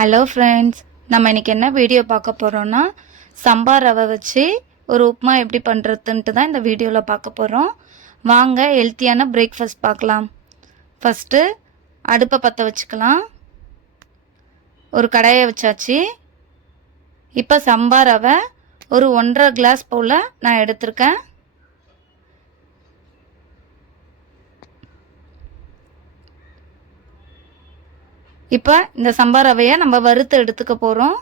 Hello friends, நம்ம இன்றைக்கி என்ன வீடியோ பார்க்க போகிறோன்னா சம்பா ரவை வச்சு ஒரு உப்புமா எப்படி பண்ணுறதுன்ட்டு தான் இந்த வீடியோவில் பார்க்க போகிறோம். வாங்க ஹெல்த்தியான பிரேக்ஃபாஸ்ட் பார்க்கலாம். ஃபஸ்ட்டு அடுப்பை பற்ற வச்சுக்கலாம். ஒரு கடாயை வச்சாச்சு. இப்போ சம்பா ரவை ஒரு 1.5 கிளாஸ் போல் நான் எடுத்திருக்கேன். இப்போ இந்த சம்பா ரவையை நம்ம வறுத்து எடுத்துக்க போகிறோம்.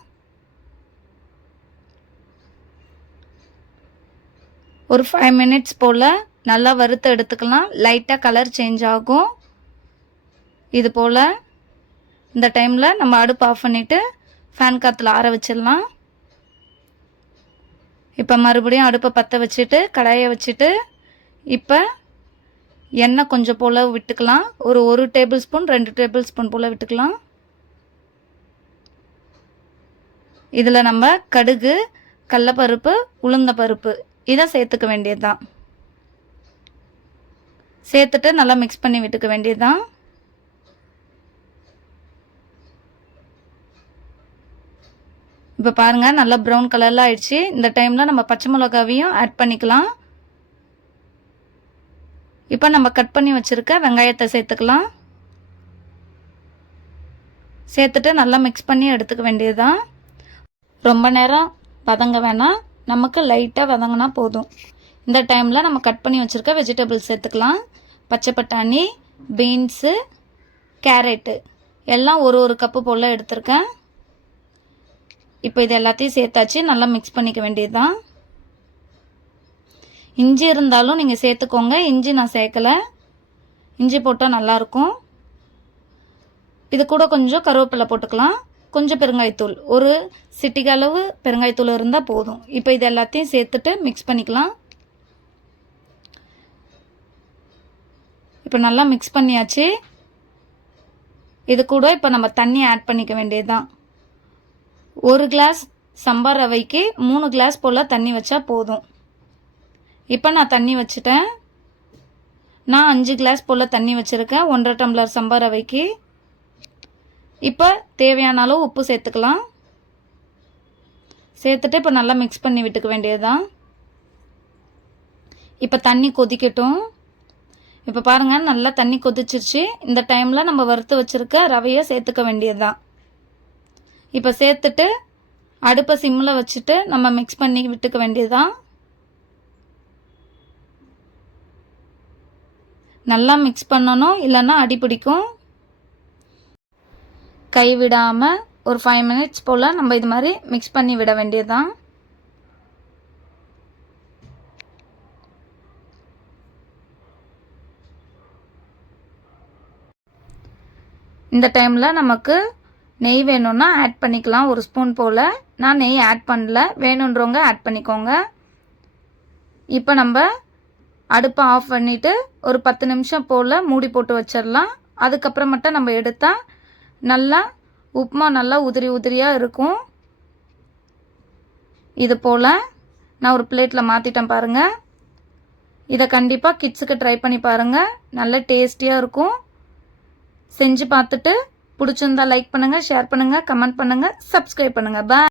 ஒரு 5 மினிட்ஸ் போல் நல்லா வறுத்து எடுத்துக்கலாம். லைட்டாக கலர் சேஞ்ச் ஆகும். இது போல் இந்த டைமில் நம்ம அடுப்பு ஆஃப் பண்ணிவிட்டு ஃபேன் காற்றுல ஆற வச்சிடலாம். இப்போ மறுபடியும் அடுப்பை பற்ற வச்சுட்டு கடாயை வச்சுட்டு இப்போ எண்ணெய் கொஞ்சம் போல் விட்டுக்கலாம். ஒரு டேபிள் ஸ்பூன் 2 டேபிள் ஸ்பூன் போல் விட்டுக்கலாம். இதில் நம்ம கடுகு, கடலைப்பருப்பு, உளுந்தப்பருப்பு இதை சேர்த்துக்க வேண்டியது தான். சேர்த்துட்டு நல்லா மிக்ஸ் பண்ணி விட்டுக்க வேண்டியது தான். இப்போ பாருங்கள், நல்லா ப்ரௌன் கலரில் ஆயிடுச்சு. இந்த டைமில் நம்ம பச்சை மிளகாவையும் ஆட் பண்ணிக்கலாம். இப்போ நம்ம கட் பண்ணி வச்சுருக்க வெங்காயத்தை சேர்த்துக்கலாம். சேர்த்துட்டு நல்லா மிக்ஸ் பண்ணி எடுத்துக்க வேண்டியது தான். ரொம்ப நேரம் வதங்க வேணாம், நமக்கு லைட்டாக வதங்கினா போதும். இந்த டைமில் நம்ம கட் பண்ணி வச்சுருக்க வெஜிடபிள்ஸ் சேர்த்துக்கலாம். பச்சை பட்டாணி, பீன்ஸு, கேரட்டு எல்லாம் ஒரு கப்பு போல் எடுத்திருக்கேன். இப்போ இது எல்லாத்தையும் சேர்த்தாச்சு. நல்லா மிக்ஸ் பண்ணிக்க வேண்டியது தான். இஞ்சி இருந்தாலும் நீங்கள் சேர்த்துக்கோங்க. இஞ்சி நான் சேர்க்கலை. இஞ்சி போட்டால் நல்லாயிருக்கும். இது கூட கொஞ்சம் கருவேப்பிலை போட்டுக்கலாம். கொஞ்சம் பெருங்காயத்தூள், ஒரு சிட்டிகை அளவு பெருங்காயத்தூள் இருந்தால் போதும். இப்போ இது எல்லாத்தையும் சேர்த்துட்டு மிக்ஸ் பண்ணிக்கலாம். இப்போ நல்லா மிக்ஸ் பண்ணியாச்சு. இது கூட இப்போ நம்ம தண்ணி ஆட் பண்ணிக்க வேண்டியது தான். 1 கிளாஸ் சம்பா ரவைக்கு 3 கிளாஸ் போல் தண்ணி வச்சா போதும். இப்போ நான் தண்ணி வச்சுட்டேன். நான் 5 கிளாஸ் போல் தண்ணி வச்சுருக்கேன் 1.5 டம்ளர் சம்பா ரவைக்கு. இப்போ தேவையான அளவு உப்பு சேர்த்துக்கலாம். சேர்த்துட்டு இப்போ நல்லா மிக்ஸ் பண்ணி விட்டுக்க வேண்டியது தான். இப்போ தண்ணி கொதிக்கட்டும். இப்போ பாருங்கள், நல்லா தண்ணி கொதிச்சிருச்சு. இந்த டைமில் நம்ம வறுத்து வச்சுருக்க ரவையை சேர்த்துக்க வேண்டியது தான். இப்போ சேர்த்துட்டு அடுப்பை சிம்மில் வச்சுட்டு நம்ம மிக்ஸ் பண்ணி விட்டுக்க வேண்டியது தான். நல்லா மிக்ஸ் பண்ணணும், இல்லைன்னா அடி பிடிக்கும். கை விடாமல் ஒரு 5 மினிட்ஸ் போல் நம்ம இது மாதிரி மிக்ஸ் பண்ணி விட வேண்டியது தான். இந்த டைமில் நமக்கு நெய் வேணும்னா ஆட் பண்ணிக்கலாம். 1 ஸ்பூன் போல். நான் நெய் ஆட் பண்ணல, வேணுன்றவங்க ஆட் பண்ணிக்கோங்க. இப்போ நம்ம அடுப்பை ஆஃப் பண்ணிவிட்டு ஒரு 10 நிமிஷம் போல் மூடி போட்டு வச்சிடலாம். அதுக்கப்புறம் மட்டும் நம்ம எடுத்தால் நல்லா உப்புமா நல்லா உதிரியாக இருக்கும். இது போல் நான் ஒரு பிளேட்டில் மாற்றிட்டேன் பாருங்கள். இதை கண்டிப்பாக கிட்ஸுக்கு ட்ரை பண்ணி பாருங்கள். நல்ல டேஸ்டியாக இருக்கும். செஞ்சு பார்த்துட்டு பிடிச்சிருந்தா லைக் பண்ணுங்கள், ஷேர் பண்ணுங்கள், கமெண்ட் பண்ணுங்கள், சப்ஸ்கிரைப் பண்ணுங்கள். பாய்.